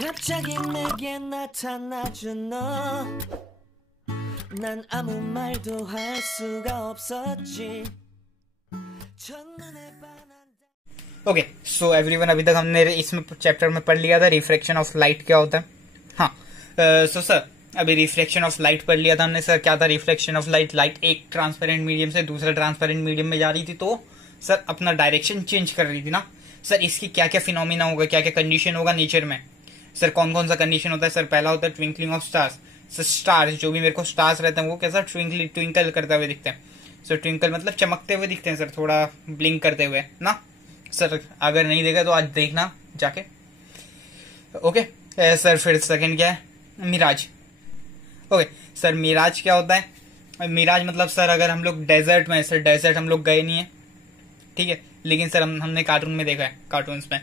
갑자기 내게 나타나준 너 난 아무 말도 할 수가 없었지 첫눈에 반한 okay so everyone, अभी तक हमने इसमें चैप्टर में पढ़ लिया था रिफ्रैक्शन ऑफ लाइट क्या होता है. हाँ, सो सर अभी रिफ्लेक्शन ऑफ लाइट पढ़ लिया था हमने. सर क्या था रिफ्लेक्शन ऑफ लाइट? लाइट एक ट्रांसपेरेंट मीडियम से दूसरे ट्रांसपेरेंट मीडियम में जा रही थी तो सर अपना डायरेक्शन चेंज कर रही थी ना. सर इसकी क्या क्या फिनोमिना होगा, क्या क्या कंडीशन होगा नेचर में? सर कौन कौन सा कंडीशन होता है? सर पहला होता है twinkling of stars. Sir stars जो भी मेरे को स्टार्स रहते हैं वो कैसा ट्विंकल करते हुए दिखते हैं. सर ट्विंकल मतलब चमकते हुए दिखते हैं सर, थोड़ा ब्लिंक करते हुए ना. सर अगर नहीं देखा तो आज देखना जाके. ओके सर फिर सेकंड क्या है? मिराज. ओके सर मिराज क्या होता है? मिराज मतलब सर अगर हम लोग डेजर्ट में, सर डेजर्ट हम लोग गए नहीं है, ठीक है, लेकिन सर हमने कार्टून में देखा है, कार्टून्स में.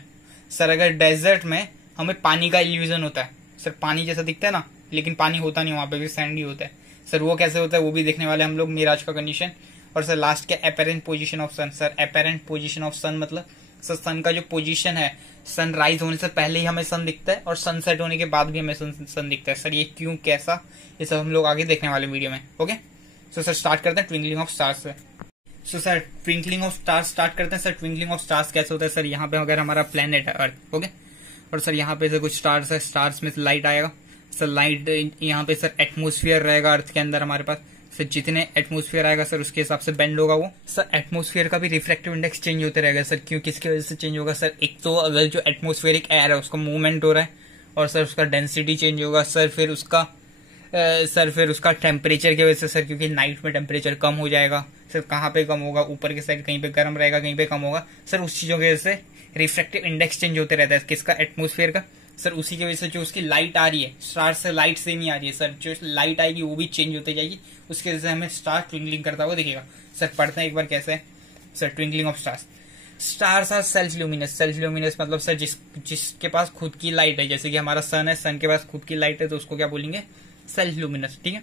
सर अगर डेजर्ट में हमें पानी का इल्यूजन होता है, सर पानी जैसा दिखता है ना, लेकिन पानी होता नहीं, वहां पे भी सैंड ही होता है. सर वो कैसे होता है वो भी देखने वाले हम लोग, मिराज का कंडीशन. और सर लास्ट क्या? Apparent position of sun. Sir apparent position of sun मतलब सर सन का जो पोजीशन है, सनराइज होने से पहले ही हमें सन दिखता है और सनसेट होने के बाद भी हमें सन दिखता है. सर ये क्यों, कैसा, ये सब हम लोग आगे देखने वाले वीडियो में. ओके सो सर स्टार्ट करते हैं ट्विंकलिंग ऑफ स्टार्स से. So sir twinkling of stars start करते हैं. सर ट्विंकलिंग ऑफ स्टार्स कैसे होता है? सर यहाँ पे अगर हमारा प्लेनेट है अर्थ, ओके, और सर यहाँ पे से कुछ स्टार्स है, स्टार्स में लाइट आएगा. सर लाइट यहाँ पे सर एटमोस्फियर रहेगा अर्थ के अंदर हमारे पास. सर जितने एटमोस्फियर आएगा सर उसके हिसाब से बेंड होगा वो. सर एटमोस्फियर का भी रिफ्लेक्टिव इंडेक्स चेंज होते रहेगा. सर क्यों, किसकी वजह से चेंज होगा? सर एक तो अगर जो एटमोस्फेरिक एयर है उसका मूवमेंट हो रहा है और सर उसका डेंसिटी चेंज होगा. सर फिर उसका टेम्परेचर की वजह से, सर क्योंकि नाइट में टेम्परेचर कम हो जाएगा. सर कहाँ पे कम होगा? ऊपर के साइड कहीं पे गर्म रहेगा, कहीं पे कम होगा. सर उस चीजों की वजह से रिफ्लेक्टिव इंडेक्स चेंज होते रहता है. किसका? एटमोस्फेयर का. सर उसी की वजह से जो उसकी लाइट आ रही है, स्टार से लाइट से नहीं आ रही है सर, जो लाइट आएगी वो भी चेंज होती जाएगी. उसकी वजह से हमें स्टार ट्विंकलिंग करता हुआ दिखेगा. सर पढ़ते हैं एक बार कैसे है. Sir twinkling of stars. Stars are self luminous. Self luminous मतलब सर जिसके पास खुद की लाइट है, जैसे कि हमारा सन है, सन के पास खुद की लाइट है तो उसको क्या बोलेंगे? Self luminous. ठीक है.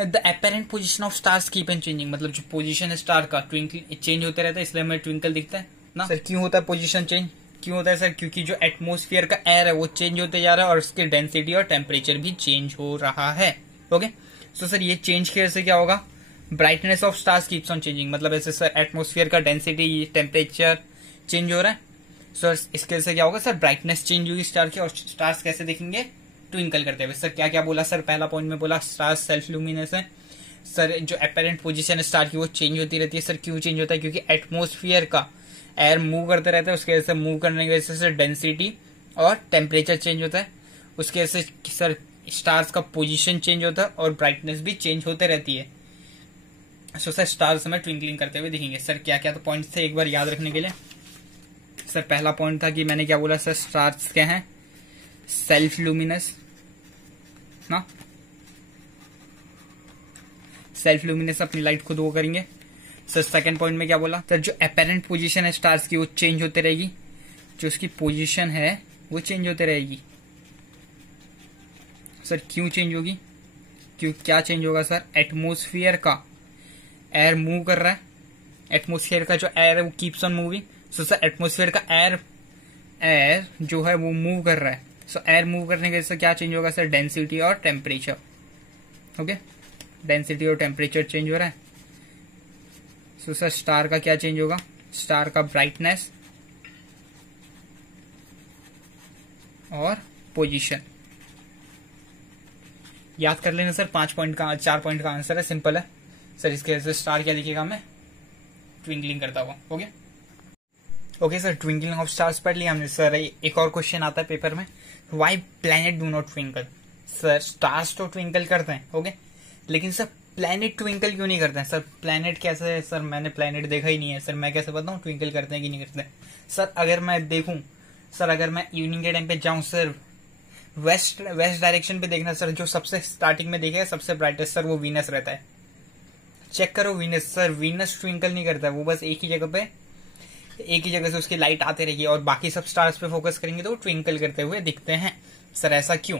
The apparent position of stars keep an changing मतलब जो पोजीशन है स्टार का ट्विंकल चेंज होते रहता है, इसलिए हमें ट्विंकल दिखता है ना. सर क्यों होता है पोजीशन चेंज? क्यों होता है सर? क्योंकि जो एटमोस्फियर का एयर है वो चेंज होते जा रहा है और उसकी डेंसिटी और टेम्परेचर भी चेंज हो रहा है. ओके सो सर ये चेंज की वजह से क्या होगा? Brightness of stars keeps on changing मतलब ऐसे सर एटमोस्फियर का डेंसिटी टेम्परेचर चेंज हो रहा है. सो इसके वजह से क्या होगा? सर ब्राइटनेस चेंज होगी स्टार की और स्टार्स कैसे दिखेंगे? ट्विंकल करते हुए. सर क्या क्या बोला? सर पहला पॉइंट में बोला स्टार्स सेल्फ ल्यूमिनस है. सर जो एपेरेंट पोजीशन है स्टार की वो चेंज होती रहती है. सर क्यों चेंज होता है? क्योंकि एटमोस्फियर का एयर मूव करते रहता है, उसके वजह से मूव करने की वजह से डेंसिटी और टेम्परेचर चेंज होता है. उसके वजह से सर स्टार्स का पोजीशन चेंज होता है और ब्राइटनेस भी चेंज होते रहती है. सो सर स्टार्स हमें ट्विंकलिंग करते हुए दिखेंगे. सर क्या क्या तो पॉइंट्स थे एक बार याद रखने के लिए. सर पहला पॉइंट था कि मैंने क्या बोला? सर स्टार्स क्या है? सेल्फ ल्यूमिनस ना, सेल्फ ल्यूमिनस अपनी लाइट खुद वो करेंगे. सर सेकंड पॉइंट में क्या बोला? सर जो एपेरेंट पोजीशन है स्टार्स की वो चेंज होते रहेगी, जो उसकी पोजीशन है वो चेंज होते रहेगी. सर क्यों चेंज होगी? क्यों, क्या चेंज होगा? सर एटमोस्फियर का एयर मूव कर रहा है, एटमोस्फियर का जो एयर है वो keeps on moving. So sir atmosphere का एयर जो है वो मूव कर रहा है. सो एयर मूव करने की वजह से क्या चेंज होगा? सर डेंसिटी और टेम्परेचर. ओके डेंसिटी और टेम्परेचर चेंज हो रहा है. सो सर स्टार का क्या चेंज होगा? स्टार का ब्राइटनेस और पोजीशन. याद कर लेना सर 4 पॉइंट का आंसर है, सिंपल है. सर इसके वजह से स्टार क्या दिखेगा हमें? ट्विंकलिंग करता हुआ. Okay sir twinkling of stars पढ़ लिया हमने. सर एक और क्वेश्चन आता है पेपर में, why planet do not twinkle. Sir stars तो ट्विंकल करते हैं, ओके, लेकिन सर प्लैनेट ट्विंकल क्यों नहीं करते हैं? सर प्लैनेट कैसे है? सर मैंने प्लैनेट देखा ही नहीं है. सर मैं कैसे बताऊं ट्विंकल करते हैं कि नहीं करते हैं? सर अगर मैं देखूं, सर अगर मैं इवनिंग के टाइम पे जाऊं, सर वेस्ट डायरेक्शन पे देखना. सर जो सबसे स्टार्टिंग में देखेगा सबसे ब्राइटेस्ट सर वो वीनस रहता है. चेक करो वीनस. सर वीनस ट्विंकल नहीं करता है, वो बस एक ही जगह से उसकी लाइट आते रहेगी और बाकी सब स्टार्स पे फोकस करेंगे तो वो ट्विंकल करते हुए दिखते हैं. सर ऐसा क्यों?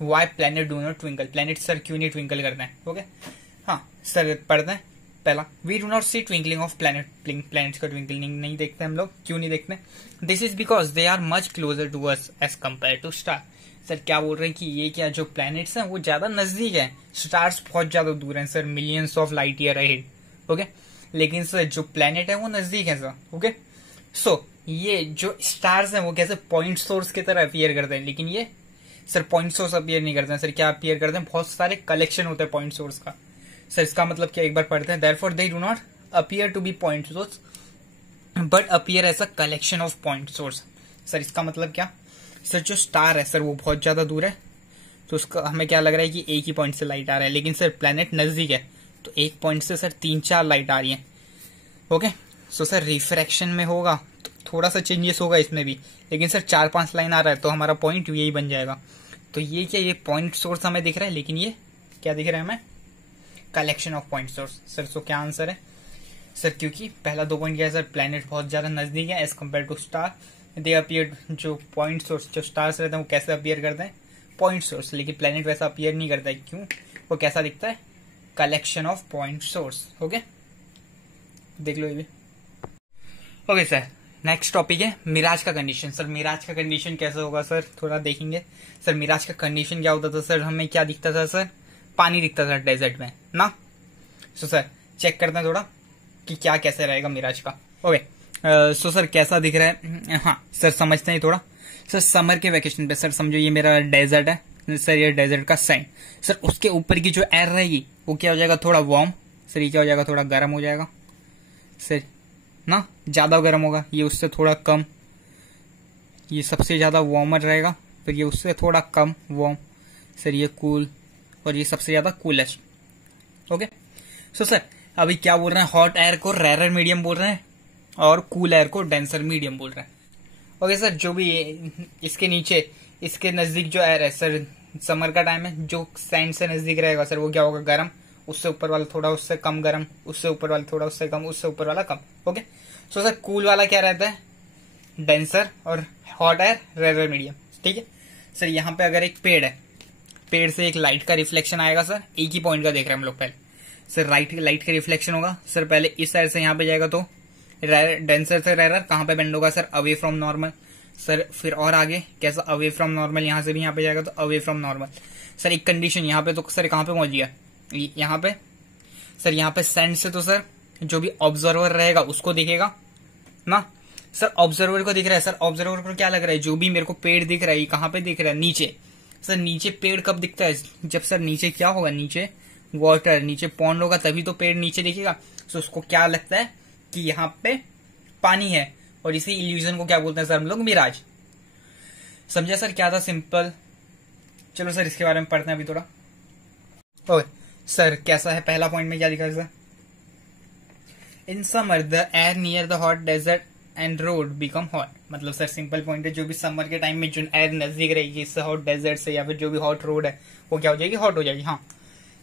Why planet do not twinkle. Planet sir क्यों नहीं ट्विंकल करते हैं? ओके हाँ सर पढ़ते हैं. पहला, we do not see twinkling of planets का ट्विंकलिंग नहीं देखते हम लोग। क्यों नहीं देखते? This is because they are much closer to us as compared to star. Sir क्या बोल रहे हैं कि ये क्या जो प्लैनेट्स हैं वो ज्यादा नजदीक है, स्टार्स बहुत ज्यादा दूर हैं sir, millions of light year ahead. Okay, लेकिन सर जो प्लैनेट है वो नजदीक है सर। ओके, सो ये जो स्टार्स हैं वो कैसे पॉइंट सोर्स की तरह अपीयर करते हैं, लेकिन ये सर पॉइंट सोर्स अपीयर नहीं करते हैं सर। क्या अपीयर करते हैं? बहुत सारे कलेक्शन होते हैं पॉइंट सोर्स का। सर इसका मतलब क्या, एक बार पढ़ते हैं, therefore they do not appear to be point source but appear as a collection of point source. Sir इसका मतलब क्या? सर जो स्टार है सर वो बहुत ज्यादा दूर है, तो उसका हमें क्या लग रहा है कि एक ही पॉइंट से लाइट आ रहा है, लेकिन सर प्लेनेट नजदीक है तो एक पॉइंट से सर 3-4 लाइट आ रही है। ओके, सो सर रिफ्रैक्शन में होगा तो थोड़ा सा चेंजेस होगा इसमें भी, लेकिन सर 4-5 लाइन आ रहा है तो हमारा पॉइंट यही बन जाएगा। तो ये क्या, ये पॉइंट सोर्स हमें दिख रहा है, लेकिन ये क्या दिख रहा है हमें? Collection of point source. Sir so क्या आंसर है सर? क्योंकि पहला 2 पॉइंट क्या है सर, प्लेनेट बहुत ज्यादा नजदीक है as compared to star, they appear, जो पॉइंट सोर्स जो स्टार्स रहते हैं वो कैसे अपीयर करते हैं? पॉइंट सोर्स, लेकिन प्लेनेट वैसा अपीयर नहीं करता है। क्यों? वो कैसा दिखता है? Collection of point source. Okay, देख लो ये भी। ओके सर, नेक्स्ट टॉपिक है मिराज का कंडीशन। सर मिराज का कंडीशन कैसे होगा सर, थोड़ा देखेंगे। सर मिराज का कंडीशन क्या होता था सर? हमें क्या दिखता था सर? पानी दिखता था डेजर्ट में ना। सो सर चेक करते हैं थोड़ा कि क्या कैसे रहेगा मिराज का। ओके, सो सर कैसा दिख रहा है? हाँ सर समझते हैं थोड़ा। सर समर के वेकेशन पे सर समझो ये मेरा डेजर्ट है सर, ये डेजर्ट का साइन। सर उसके ऊपर की जो एयर रहेगी वो क्या हो जाएगा? थोड़ा वार्म। सर ये क्या हो जाएगा? थोड़ा गर्म हो जाएगा सर ना, ज्यादा गर्म होगा। ये उससे थोड़ा कम, ये सबसे ज्यादा वार्मर रहेगा, फिर ये उससे थोड़ा कम वार्म, सर ये कूल, और ये सबसे ज्यादा कूलेस्ट। ओके, सो सर अभी क्या बोल रहे हैं? हॉट एयर को रेयर मीडियम बोल रहे हैं और कूल एयर को डेंसर मीडियम बोल रहे हैं। ओके सर, जो भी इसके नीचे इसके नजदीक जो एयर है सर, समर का टाइम है, जो सैंड से नजदीक रहेगा सर वो क्या होगा? गर्म। उससे ऊपर वाला थोड़ा उससे कम गर्म, उससे ऊपर वाला थोड़ा उससे कम, उससे ऊपर वाला कम। ओके, सो सर कूल वाला क्या रहता है? डेंसर, और हॉट एयर रेयर मीडियम। ठीक है सर, यहाँ पे अगर एक पेड़ है, पेड़ से एक लाइट का रिफ्लेक्शन आएगा सर, एक ही पॉइंट का देख रहे हैं हम लोग। पहले सर लाइट का रिफ्लेक्शन होगा सर, पहले इस साइड से यहाँ पे जाएगा तो डेंसर से रेयर कहाँ पे बेंड होगा sir? Away from normal. Sir फिर और आगे कैसा? अवे फ्रॉम नॉर्मल, यहाँ से भी यहाँ पे जाएगा तो अवे फ्रॉम नॉर्मल। सर एक कंडीशन यहाँ पे, तो सर कहाँ पे पहुंच गया? यहाँ पे सर, यहाँ पे सैंड से तो सर जो भी ऑब्जर्वर रहेगा उसको दिखेगा ना। सर ऑब्जर्वर को दिख रहा है सर, ऑब्जर्वर को क्या लग रहा है? जो भी मेरे को पेड़ दिख रहा है, कहाँ पे दिख रहा है? नीचे। सर नीचे पेड़ कब दिखता है? जब सर नीचे क्या होगा? नीचे वाटर, नीचे पॉन्ड होगा, तभी तो पेड़ नीचे दिखेगा। तो उसको क्या लगता है कि यहाँ पे पानी है, और इसी इल्यूजन को क्या बोलते हैं सर हम लोग? मिराज। समझा सर क्या था? सिंपल। चलो सर इसके बारे में पढ़ते हैं अभी थोड़ा। ओके सर, कैसा है? पहला पॉइंट में क्या लिखा है sir? In summer the air near the hot desert and road become hot. मतलब सर सिंपल पॉइंट है, जो भी समर के टाइम में जो एयर नजदीक रहेगी इससे, हॉट डेजर्ट से, या फिर जो भी हॉट रोड है वो क्या हो जाएगी? हॉट हो जाएगी। हाँ,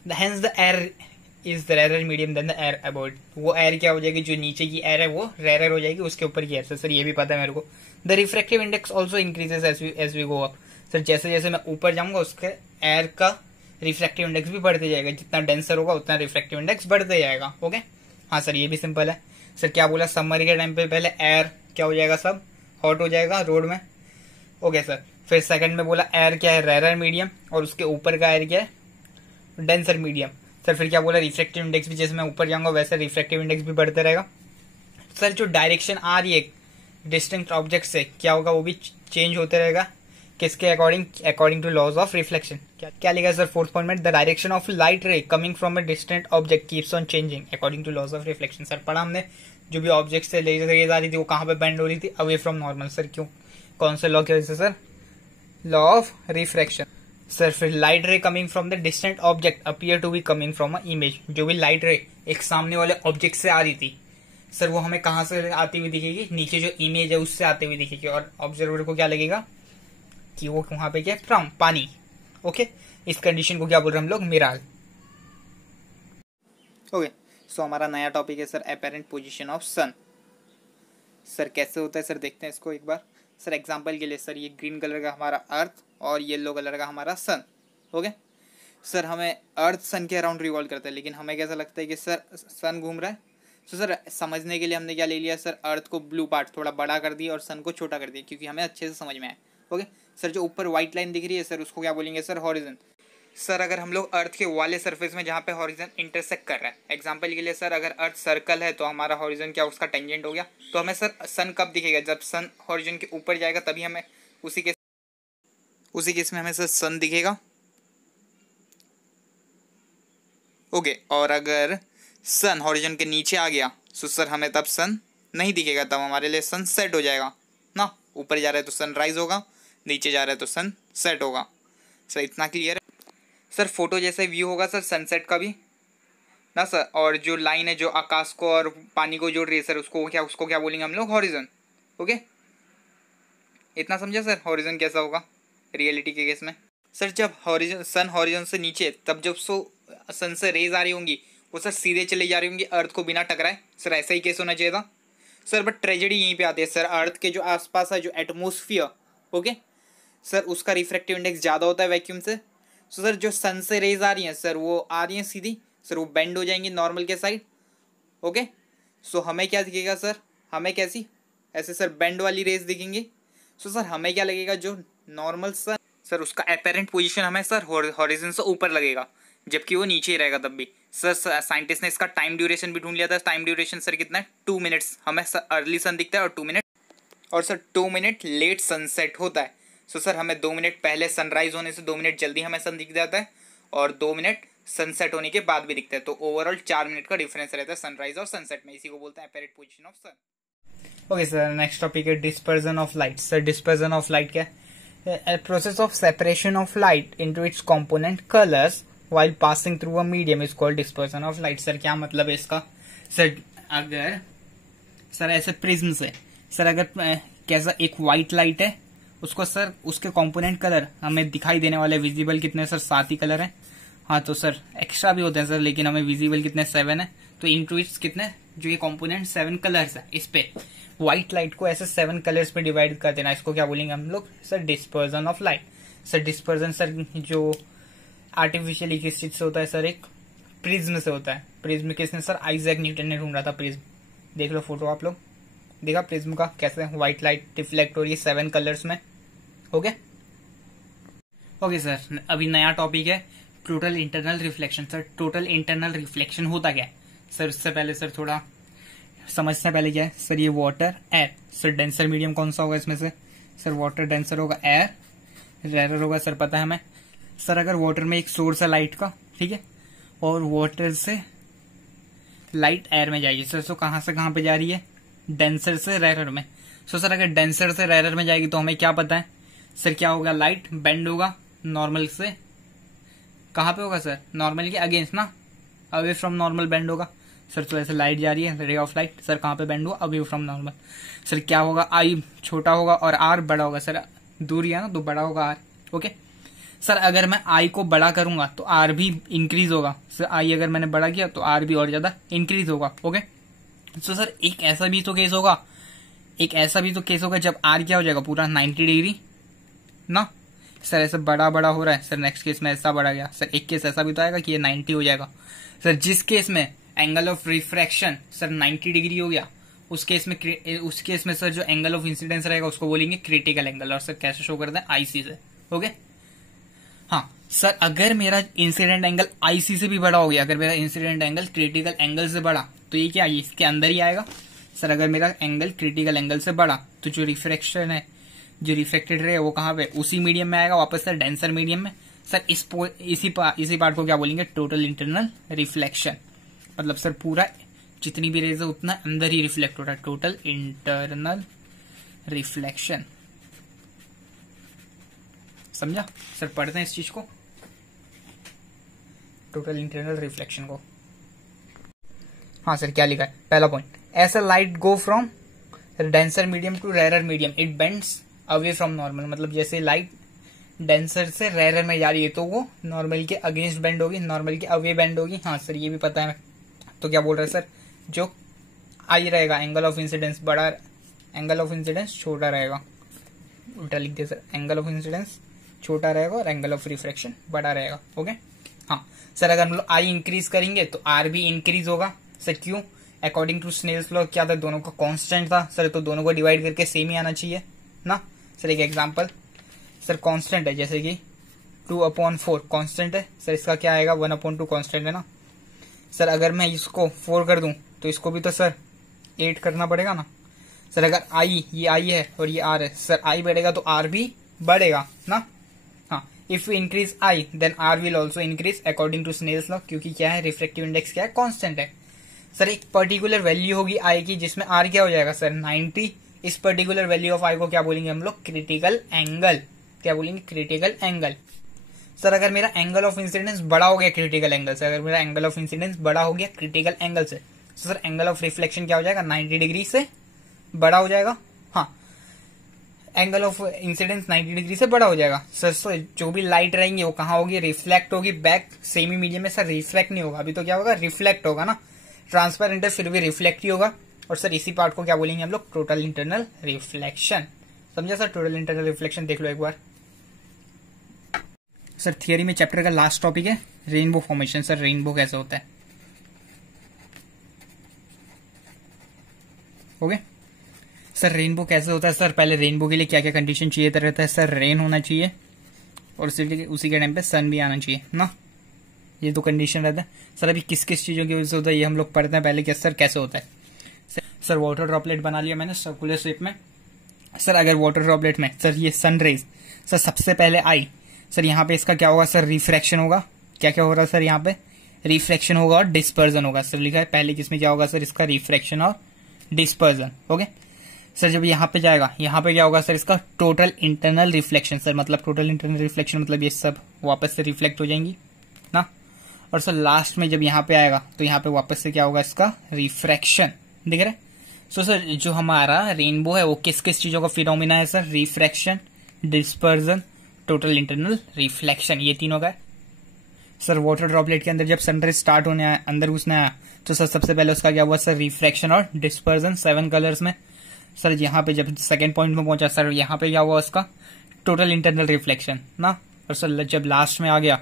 hence the air is the rare medium than the air about. वो एयर क्या हो जाएगी? जो नीचे की एयर है वो रेयर हो जाएगी उसके ऊपर की एयर से। सर ये भी पता है मेरे को। The refractive index also increases as we go up. Sir जैसे जैसे मैं ऊपर जाऊंगा उसके एयर का रिफ्रैक्टिव इंडेक्स भी बढ़ते जाएगा, जितना डेंसर होगा उतना रिफ्रैक्टिव इंडेक्स बढ़ते जाएगा। ओके, हाँ सर ये भी सिंपल है। सर क्या बोला? समर के टाइम पे पहले एयर क्या हो जाएगा? सब हॉट हो जाएगा रोड में। ओके सर, फिर सेकंड में बोला एयर क्या है? रेयर मीडियम, और उसके ऊपर का एयर क्या है? Denser medium. सर फिर क्या बोला? रिफ्रैक्टिव इंडेक्स भी जैसे मैं ऊपर जाऊंगा वैसे रिफ्रैक्टिव इंडेक्स भी बढ़ते रहेगा। सर जो डायरेक्शन आ रही है डिस्टिंक्ट ऑब्जेक्ट से क्या होगा? वो भी चेंज होते रहेगा। किसके according? According to laws of reflection. क्या लिखा है सर फोर्थ पॉइंट में? The direction of light ray coming from a distant object keeps on changing according to laws of reflection. Sir पढ़ा हमने, जो भी ऑब्जेक्ट से रेज आ रही थी वो कहाँ पे बेंड हो रही थी? Away from normal. सर क्यों? कौन से लॉ की वजह से sir? Law of refraction. Sir फिर light ray coming from the distant object appear to be coming from a image. जो भी लाइट रे एक सामने वाले ऑब्जेक्ट से आ रही थी सर, वो हमें कहां से आती हुई दिखेगी? नीचे जो इमेज है उससे आती हुई दिखेगी, और ऑब्जर्वर को क्या लगेगा कि वो वहां पे क्या? फ्रॉम पानी। ओके, इस कंडीशन को क्या बोल रहे हैं हम लोग? मिराज। ओके, सो हमारा नया टॉपिक है sir apparent position of sun. Sir कैसे होता है सर? देखते हैं इसको एक बार। सर एग्जांपल के लिए सर, ये ग्रीन कलर का हमारा अर्थ और येलो कलर का हमारा सन। ओके, सर हमें अर्थ सन के अराउंड रिवॉल्व करता है, लेकिन हमें कैसा लगता है कि सर सन घूम रहा है। तो सर समझने के लिए हमने क्या ले लिया सर, अर्थ को ब्लू पार्ट थोड़ा बड़ा कर दिया और सन को छोटा कर दिया, क्योंकि हमें अच्छे से समझ में आए। ओके सर, जो ऊपर व्हाइट लाइन दिख रही है सर उसको क्या बोलेंगे सर, हॉरिजन। सर अगर हम लोग अर्थ के वाले सरफेस में जहाँ पे हॉरिजन इंटरसेक्ट कर रहा है, एग्जांपल के लिए सर अगर अर्थ सर्कल है तो हमारा हॉरिजन क्या उसका टेंजेंट हो गया। तो हमें सर सन कब दिखेगा, जब सन हॉरिजन के ऊपर जाएगा तभी हमें उसी केस में हमें सर सन दिखेगा। ओके और अगर सन हॉरिजन के नीचे आ गया तो सर हमें तब सन नहीं दिखेगा, तब हमारे लिए सन सेट हो जाएगा ना। ऊपर जा रहा है तो सनराइज होगा, नीचे जा रहा है तो सन सेट होगा। सर इतना क्लियर है सर। फोटो जैसे व्यू होगा सर सनसेट का भी ना सर। और जो लाइन है जो आकाश को और पानी को जोड़ रही है सर उसको क्या बोलेंगे हम लोग, हॉरिजन। ओके इतना समझा सर, हॉरिजन कैसा होगा रियलिटी के केस में। सर जब सन हॉरिजन से नीचे, तब जब सन से रेज आ रही होंगी वो सर सीधे चले जा रही होंगी अर्थ को बिना टकराए। सर ऐसा ही केस होना चाहिए था सर, बट ट्रेजेडी यहीं पे आती है सर। अर्थ के जो आसपास है जो एटमोसफियर, ओके सर उसका रिफ्रैक्टिव इंडेक्स ज़्यादा होता है वैक्यूम से। सो सर जो सन से रेज आ रही हैं सर वो आ रही हैं सीधी, सर वो बेंड हो जाएंगी नॉर्मल के साइड। ओके सो हमें क्या दिखेगा सर, हमें कैसी ऐसे सर बेंड वाली रेज दिखेंगी। सो सर हमें क्या लगेगा, जो नॉर्मल सर उसका अपेरेंट पोजीशन हमें सर हॉरिजन से ऊपर लगेगा, जबकि वो नीचे ही रहेगा तब भी। सर साइंटिस्ट ने इसका टाइम ड्यूरेशन भी ढूंढ लिया था। टाइम ड्यूरेशन सर कितना है, 2 मिनट्स। हमें सर अर्ली सन दिखता है और 2 मिनट, और सर 2 मिनट लेट सनसेट होता है। सो सर हमें 2 मिनट पहले सनराइज होने से 2 मिनट जल्दी हमें सन दिख जाता है, और 2 मिनट सनसेट होने के बाद भी दिखता है। तो ओवरऑल 4 मिनट का डिफरेंस रहता है सनराइज और सनसेट में। इसी को बोलते हैं apparent position of sun. Okay sir, next topic है dispersion of light. Sir dispersion of light क्या है? Process of separation of light into its component colours while passing through a medium is called dispersion of light। Sir क्या मतलब है इसका? Sir अगर sir ऐसे prism से सर अगर कैसा एक व्हाइट लाइट है उसको सर उसके कंपोनेंट कलर हमें दिखाई देने वाले विजिबल कितने सर 7 ही कलर हैं। हाँ तो सर एक्स्ट्रा भी होते हैं सर, लेकिन हमें विजिबल कितने 7 है। तो इनटू इट्स कितने जो ये कंपोनेंट 7 कलर्स है, इस पे व्हाइट लाइट को ऐसे 7 कलर्स पे डिवाइड कर देना, इसको क्या बोलेंगे हम लोग sir, dispersion of light. Sir dispersion sir जो आर्टिफिशियली किस चीज से होता है सर, एक प्रिज्म से होता है। प्रिज्म किसने सर, आइजैक न्यूटन ने ढूंढा था प्रिज्म। देख लो फोटो आप लोग, देखा प्रिज्म का कैसे व्हाइट लाइट रिफ्लेक्ट हो रही है 7 कलर्स में। ओके ओके सर, अभी नया टॉपिक है total internal reflection. Sir total internal reflection होता क्या है सर? उससे पहले सर थोड़ा समझते हैं पहले क्या है सर। ये water air, sir denser medium कौन सा होगा इसमें से? सर वाटर डेंसर होगा, एयर रेयर होगा सर, पता है हमें। सर अगर वाटर में एक सोर्स है लाइट का, ठीक है, और वाटर से लाइट एयर में जाएगी सर, तो कहां से कहां पे जा रही है, डेंसर से रेयर में। सो सर अगर डेंसर से रेयर में जाएगी तो हमें क्या पता है सर, क्या होगा, लाइट बेंड होगा नॉर्मल से। कहां पे होगा सर, नॉर्मल के अगेंस्ट ना, अवे फ्रॉम नॉर्मल बेंड होगा सर। तो ऐसे लाइट जा रही है, रे ऑफ लाइट सर कहां पे बेंड हुआ, अवे फ्रॉम नॉर्मल। सर क्या होगा, आई छोटा होगा और आर बड़ा होगा सर, दूरी है ना तो बड़ा होगा आर। ओके सर अगर मैं आई को बड़ा करूंगा तो आर भी इंक्रीज होगा सर। आई अगर मैंने बड़ा किया तो आर भी और ज्यादा इंक्रीज होगा। ओके सो सर एक ऐसा भी तो केस होगा जब आर क्या हो जाएगा, पूरा 90 डिग्री ना। सर ऐसे बड़ा बड़ा हो रहा है सर, नेक्स्ट केस में ऐसा बढ़ा गया सर। एक केस ऐसा भी तो आएगा कि ये 90 हो जाएगा सर, जिस केस में angle of refraction sir 90 degree हो गया, उस केस में सर जो एंगल ऑफ इंसिडेंस रहेगा उसको बोलेंगे क्रिटिकल एंगल। और सर कैसे शो करते हैं, आईसी से। ओके हाँ सर अगर मेरा इंसिडेंट एंगल आईसी से भी बड़ा हो गया, अगर मेरा इंसिडेंट एंगल क्रिटिकल एंगल से बड़ा, तो ये क्या, इसके अंदर ही आएगा सर। अगर मेरा एंगल क्रिटिकल एंगल से बड़ा तो जो रिफ्रैक्शन है, जो रिफ्लेक्टेड रे है वो कहां पे, उसी मीडियम में आएगा वापस सर, डेंसर मीडियम में। सर इसी पार्ट को क्या बोलेंगे, टोटल इंटरनल रिफ्लेक्शन। मतलब सर पूरा जितनी भी रेज है उतना अंदर ही रिफ्लेक्ट हो रहा है, टोटल इंटरनल रिफ्लेक्शन। समझा सर, पढ़ते हैं इस चीज को, टोटल इंटरनल रिफ्लेक्शन को। हाँ सर क्या लिखा है, पहला पॉइंट, ऐसा light go from denser medium to rare medium, it bends away from normal. मतलब जैसे लाइट डेंसर से रेयर में जा रही है तो वो नॉर्मल के अगेंस्ट बेंड होगी, नॉर्मल के अवे बेंड होगी। हाँ सर ये भी पता है। तो क्या बोल रहे हैं सर, जो आई रहेगा एंगल ऑफ इंसिडेंस बड़ा, एंगल ऑफ इंसिडेंस छोटा रहेगा। उल्टा लिख दिया सर, एंगल ऑफ इंसिडेंस छोटा रहेगा और एंगल ऑफ रिफ्रैक्शन बड़ा रहेगा। ओके हाँ सर, अगर हम लोग आई इंक्रीज करेंगे तो आर भी इंक्रीज होगा। सर क्यों? अकॉर्डिंग टू स्नेल्स लॉ क्या था, दोनों का कांस्टेंट था सर, तो दोनों को डिवाइड करके सेम ही आना चाहिए ना। सर एक एग्जांपल, सर कांस्टेंट है जैसे कि 2/4 कांस्टेंट है सर, इसका क्या आएगा 1/2 कांस्टेंट है ना। सर अगर मैं इसको 4 कर दूं तो इसको भी तो सर 8 करना पड़ेगा ना। सर अगर आई, ये आई है और ये आर है, सर आई बढ़ेगा तो आर भी बढ़ेगा ना। हाँ, if we increase I then R will also increase according to Snell's law, क्योंकि क्या है, रिफ्रैक्टिव इंडेक्स क्या है, कांस्टेंट है। सर एक पर्टिकुलर वैल्यू होगी आई की जिसमें आर क्या हो जाएगा सर 90। इस पर्टिकुलर वैल्यू ऑफ आई को क्या बोलेंगे हम लोग, क्रिटिकल एंगल। क्या बोलेंगे, क्रिटिकल एंगल। सर अगर मेरा एंगल ऑफ इंसिडेंस बड़ा हो गया क्रिटिकल एंगल से, अगर मेरा एंगल ऑफ इंसिडेंस बड़ा हो गया क्रिटिकल एंगल से, तो सर एंगल ऑफ रिफ्लेक्शन क्या हो जाएगा, 90 डिग्री से बड़ा हो जाएगा। हाँ, एंगल ऑफ इंसिडेंस 90 डिग्री से बड़ा हो जाएगा। सर जो भी लाइट रहेंगी वो कहाँ होगी, रिफ्लेक्ट होगी बैक सेमी मीडियम में। सर रिफ्लेक्ट नहीं होगा, अभी तो क्या होगा, रिफ्लेक्ट होगा ना। ट्रांसपेरेंट है फिर भी रिफ्लेक्ट ही होगा। और सर इसी पार्ट को क्या बोलेंगे हम लोग, टोटल इंटरनल रिफ्लेक्शन। समझा सर, टोटल इंटरनल रिफ्लेक्शन देख लो एक बार। सर थियरी में चैप्टर का लास्ट टॉपिक है रेनबो फॉर्मेशन। सर रेनबो कैसे होता है, ओके। सर रेनबो कैसे होता है, सर पहले रेनबो के लिए क्या क्या कंडीशन चाहिए रहता है। सर रेन होना चाहिए और उसी के टाइम पे सन भी आना चाहिए ना, ये दो कंडीशन रहता है। सर अभी किस किस चीजों की वजह से होता है ये हम लोग पढ़ते हैं पहले कि सर कैसे होता है। सर वाटर ड्रॉपलेट बना लिया मैंने सर्कुलर शेप में। सर अगर वाटर ड्रॉपलेट में सर ये सन रेज, सर सबसे पहले आई, सर यहाँ पे इसका क्या होगा सर, रिफ्रैक्शन होगा। क्या क्या हो रहा है सर, यहाँ पे रिफ्रैक्शन होगा और डिस्पर्जन होगा। सर लिखा है पहले जिसमें क्या होगा सर, इसका रिफ्रैक्शन और डिस्पर्जन, ओके। सर जब यहाँ पे जाएगा, यहाँ पे क्या होगा सर, इसका टोटल इंटरनल रिफ्लेक्शन। सर मतलब टोटल इंटरनल रिफ्लेक्शन मतलब ये सब वापस से रिफ्लेक्ट हो जाएंगी ना। और सर लास्ट में जब यहाँ पे आएगा तो यहाँ पे वापस से क्या होगा, इसका रिफ्रैक्शन, दिख रहा है। सर जो हमारा रेनबो है वो किस किस चीजों का फिनोमिना है sir, refraction, dispersion, total internal reflection, ये तीनों का है। सर वाटर ड्रॉपलेट के अंदर जब सनराइज स्टार्ट होने आया, अंदर घुसने आया, तो सर सबसे पहले उसका क्या हुआ सर, रिफ्रैक्शन और डिस्पर्जन 7 कलर्स में। सर यहाँ पे जब सेकेंड पॉइंट में पहुंचा सर, यहाँ पे क्या हुआ उसका, टोटल इंटरनल रिफ्लेक्शन ना। और सर जब लास्ट में आ गया,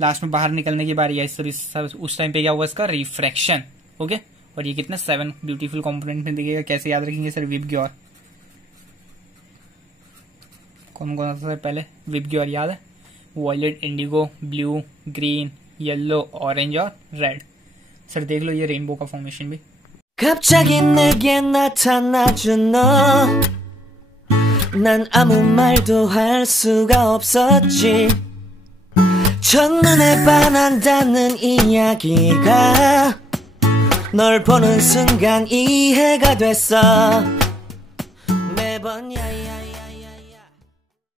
लास्ट में बाहर निकलने की बारी आई सर, उस टाइम पे क्या हुआ इसका, रिफ्रैक्शन, ओके। और ये कितने 7 ब्यूटीफुल कॉम्पोनेंट में दिखेगा, कैसे याद रखेंगे सर, विबग्योर। कौन कौन सा सर, पहले विबग्योर याद है, violet, indigo, blue, green, yellow, orange और रेड। सर देख लो ये रेनबो का फॉर्मेशन भी। 갑자기 내게 나타나준 너, 난 아무 말도 할 수가 없었지. 첫눈에 반한다는 이야기가 널 보는 순간 이해가 됐어. 매번